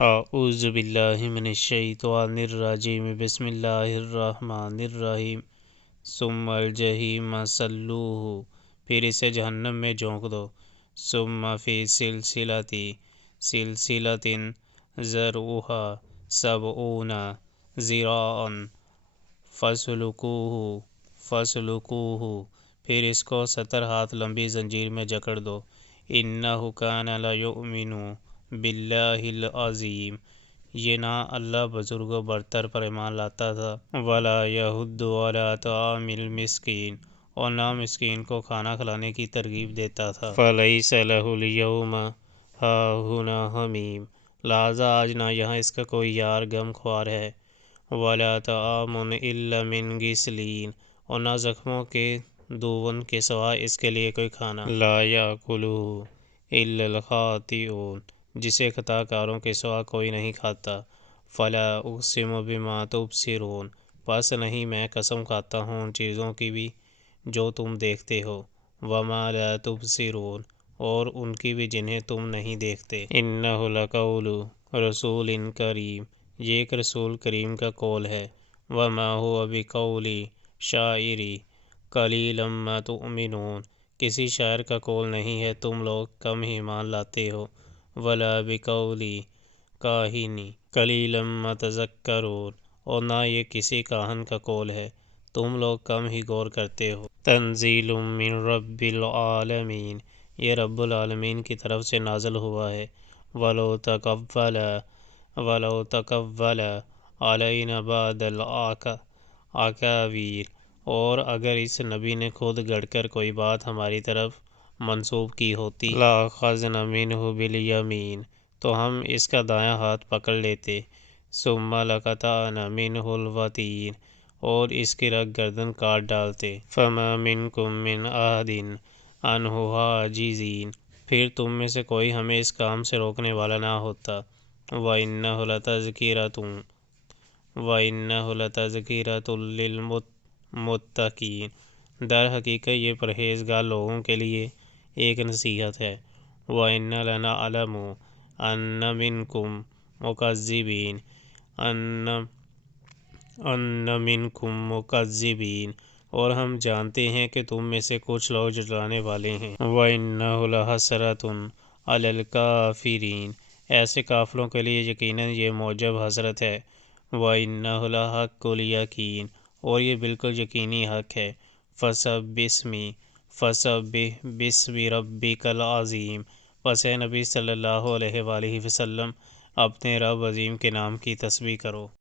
اعوذ باللہ من الشیطان الرجیم بسم اللہ الرحمن الرحیم ثم الجحیم صلوہ، پھر اسے جہنم میں جھونک دو، ثم فی سلسلۃ ذرعہا سبعون ذراعا فاسلکوہ، پھر اس کو 70 ہاتھ لمبی زنجیر میں جکڑ دو۔ انہ کان لیؤمن باللہ العظیم، یہ نہ اللہ بزرگ و برتر پر ایمان لاتا تھا، ولا یحض علی طعام المسکین، اور نہ مسکین کو کھانا کھلانے کی ترغیب دیتا تھا۔ فلیس لہ الیوم ہاہنا حمیم، لہذا آج نہ یہاں اس کا کوئی یار غم خوار ہے، ولا طعام الا من غسلین، اور نہ زخموں کے دون کے سوا اس کے لیے کوئی کھانا۔ لا یاکلہ الا الخاطئون، جسے خطا کاروں کے سوا کوئی نہیں کھاتا۔ فلا اقسم بما تبصرون، پس نہیں میں قسم کھاتا ہوں ان چیزوں کی بھی جو تم دیکھتے ہو، وما لا تبصرون، اور ان کی بھی جنہیں تم نہیں دیکھتے۔ انہ لقول رسول کریم، یہ ایک رسول کریم کا قول ہے۔ وما هو بقول شاعر قلیلا ما تؤمنون، کسی شاعر کا قول نہیں ہے، تم لوگ کم ہی ایمان لاتے ہو۔ ولا بقول کاہن قلیلا ما تذکرون، اور نہ یہ کسی کاہن کا قول ہے، تم لوگ کم ہی غور کرتے ہو۔ تنزیل من رب العالمین، یہ رب العالمین کی طرف سے نازل ہوا ہے۔ وَلَوْ تَقَوَّلَ عَلَيْنَا بَعْضَ الْأَقَاوِیلِ، اور اگر اس نبی نے خود گڑھ کر کوئی بات ہماری طرف منسوب کی ہوتی، لَأَخَذْنَا مِنْهُ بِالْيَمِینِ، تو ہم اس کا دایاں ہاتھ پکڑ لیتے، ثُمَّ لَقَطَعْنَا مِنْهُ الْوَتِینَ، اور اس کی رگ گردن کاٹ ڈالتے۔ فَمَا مِنْکُم مِّنْ أَحَدٍ عَنْهُ حَاجِزِینَ، پھر تم میں سے کوئی ہمیں اس کام سے روکنے والا نہ ہوتا۔ وَإِنَّهُ لَتَذْکِرَةٌ لِّلْمُتَّقِینَ، در حقیقت یہ پرہیزگار لوگوں کے لیے ایک نصیحت ہے۔ وَإِنَّا لَنَعْلَمُ أَنَّ مِنْکُم مُکَذِّبِینَ، اور ہم جانتے ہیں کہ تم میں سے کچھ لوگ جھٹلانے والے ہیں۔ وَإِنَّهُ لَحَسْرَةٌ عَلَى الْکَافِرِینَ، ایسے کافروں کے لیے یقیناً یہ موجب حسرت ہے۔ وَإِنَّهُ لَحَقُّ الْیَقِین، اور یہ بالکل یقینی حق ہے۔ فَسَبِّحْ بِاسْمِ رَبِّکَ الْعَظِیم، پس اے نبی صلی اللہ علیہ وآلہ وسلم اپنے رب عظیم کے نام کی تسبیح کرو۔